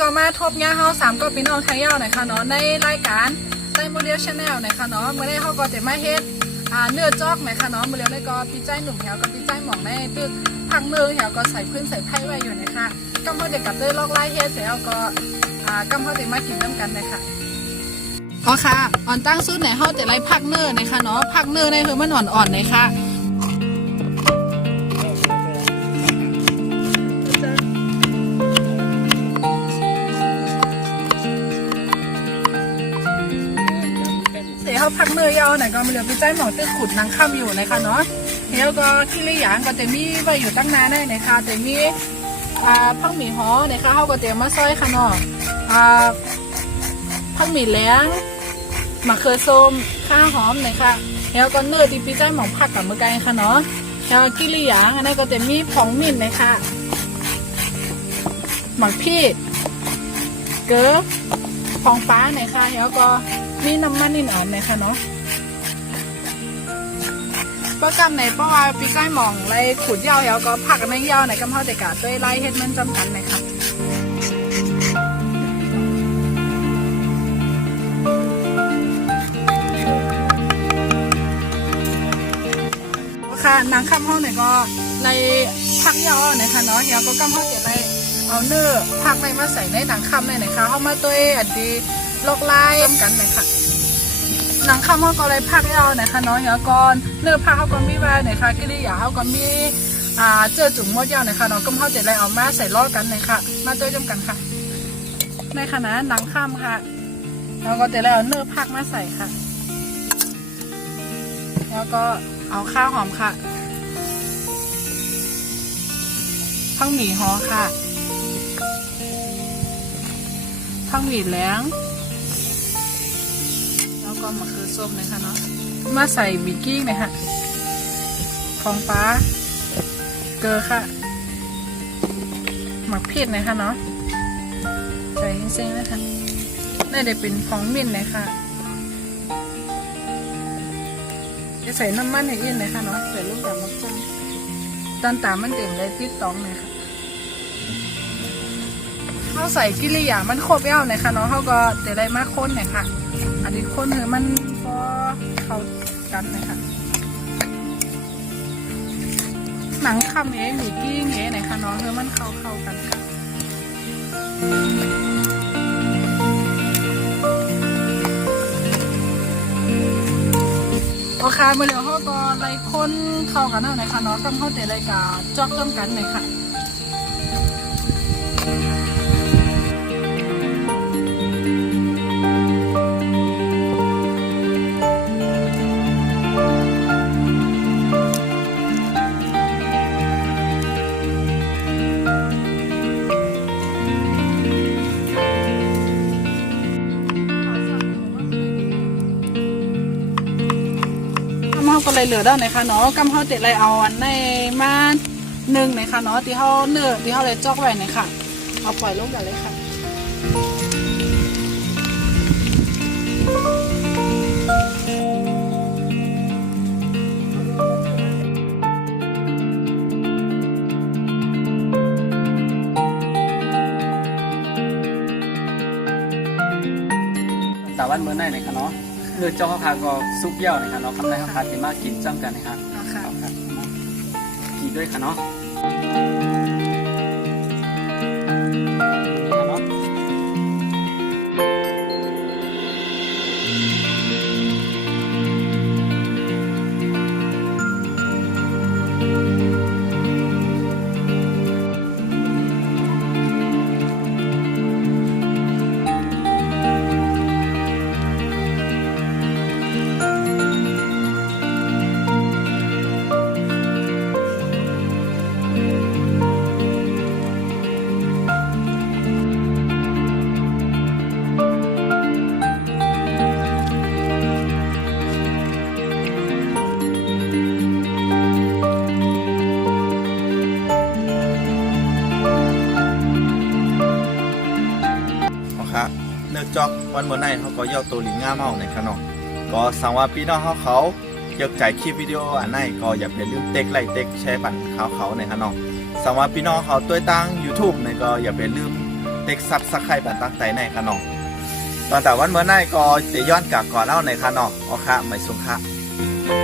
ก็มาทบเงี้ยเฮา3ก็พี่น้องไทยเย้าหน่อยค่ะเนาะในรายการไต้โมเดลชาแนลหน่อยค่ะเนาะเมื่อได้เฮาก็จะมาเฮ็ดเนื้อจอกหน่อยค่ะเนาะเมื่อเร็วได้ก็พี่ใจหนุ่มแถวกับพี่ใจหม่องในตึกพังเนื้อแถวก็ใส่พื้นใส่ไผ่ไว้อยู่นะคะก็เมื่อเด็กกับด้วยลอกไล่เฮ็ดเสร็จแล้วก็ก็เฮาจะมากินน้ำกันเลยค่ะอ๋อค่ะอ่อนตั้งสุดไหนเฮาจะไล่พักเนื้อนะคะเนาะพักเนื้อในคือมันอ่อนๆเลยค่ะเขาพักเนื้อยาวหน่อยก็มาเหลือพี่ใจหมองตึกขุดนางข้ามอยู่นะคะเนาะแล้วก็ที่ระยางก็จะมีไว้อยู่ตั้งนานได้นะคะแต่มีพักหมี่ฮ้อนะคะเขาก็เตรียมมาซอยค่ะเนาะพักหมี่แล้งมะเขือส้มข้าวหอมนะคะแล้วก็เนื้อที่พี่ใจหมองผักกับมือไก่ค่ะเนาะแล้วกิริยางอันนั้นก็จะมีผงมิ่นนะคะหมักพี่เกลือผงฟ้านะคะแล้วก็มีน้ำมันนิดหน่อยนะคะเนาะประกันในเพราะว่าปีใกล้หมองไรขุดยาวแล้วก็ผักในยาวในกำเพาเด็กกาด้วยไล่เฮ็ดมันจำกันนะคะค่ะนางข้ามห้องไหนก็ไรผักยาวนะคะเนาะแล้วก็กำเพาเด็กไรเอาเนื้อผักในมาใส่ในนางข้ามในนะคะเข้ามาด้วยอันดีลอกไล่กันนะคะหนังข้าวมันก็เลยพักยาวนะคะเนาะแล้วก็เนื้อผักเขาก็มีไว้นะคะกิริยาเขาก็มีเจือจุ่มมดยาวนะคะเนาะก็เขาจะเลยเอามาใส่ลอดกันนะคะมาด้วยกันค่ะในขณะหนังข้ามค่ะแล้วก็จะเลยเอาเนื้อผักมาใส่ค่ะแล้วก็เอาข้าวหอมค่ะทั้งหมี่ฮ้อค่ะทั้งหมี่แล้งก็มะเขือส้มนะคะเนาะมาใส่บิกิ้งนะคะของปลาเกลือค่ะหมักพริกนะคะเนาะใส่เส้นนะคะได้เป็นของมิ้นนะคะจะใส่น้ำมันให้อินนะคะเนาะใส่ลูกตาลมะพร้าวตอนตามมันเต็มเลยติดตองเลยค่ะเขาใส่กิริยามันครบแล้วนะคะเนาะเขาก็จะได้มาค้นนะคะอันนี้คนคือมันก็เข้ากันนะคะหนังคำเองหรือกิ้งเองไหนคะน้องคือมันเข้ากันค่ะโอเคมาเดี๋ยวเขาก็ไล่คนเข้ากันเอาไหนคะน้องต้องเข้าแต่รายการจอกจ้องกันไหนค่ะเขาก็เลยเหลือได้นะคะเนาะกำเขาเตะเลยเอาอันในมาหนึ่งนะคะเนาะที่เขาเนื้อที่เขาเลยจอกไว้นะคะเอาปล่อยลงกันเลยค่ะแต่วันเมื่อไหร่นะคะเนาะเนื้อจ้อค่ะก็ซุปเยี่ยวนะคะเนาะคำแรกค่ะที่มากินจ้ำกันนะคะกินด้วยค่ะเนาะเนื้อจอกวันเมื่อไหร่เขาก็ย่อตัวหลิงง่าเมาในขนมก็สังว่าพี่น้องเขาอยากใจคลิปวิดีโออันไหนก็อย่าไปลืมเต็กไลค์เต็กแชร์ปั่นเขาในขนมสังว่าพี่น้องเขาตัวตั้ง YouTube ในก็อย่าไปลืม เต็กซับสักไข่บันตั้งใจในค่ะน้องตอนแต่วันเมื่อไหร่ก็จะย้อนกลับก่อนเล่าในค่ะน้องอ๋อค่ะไม่สุงค่ะ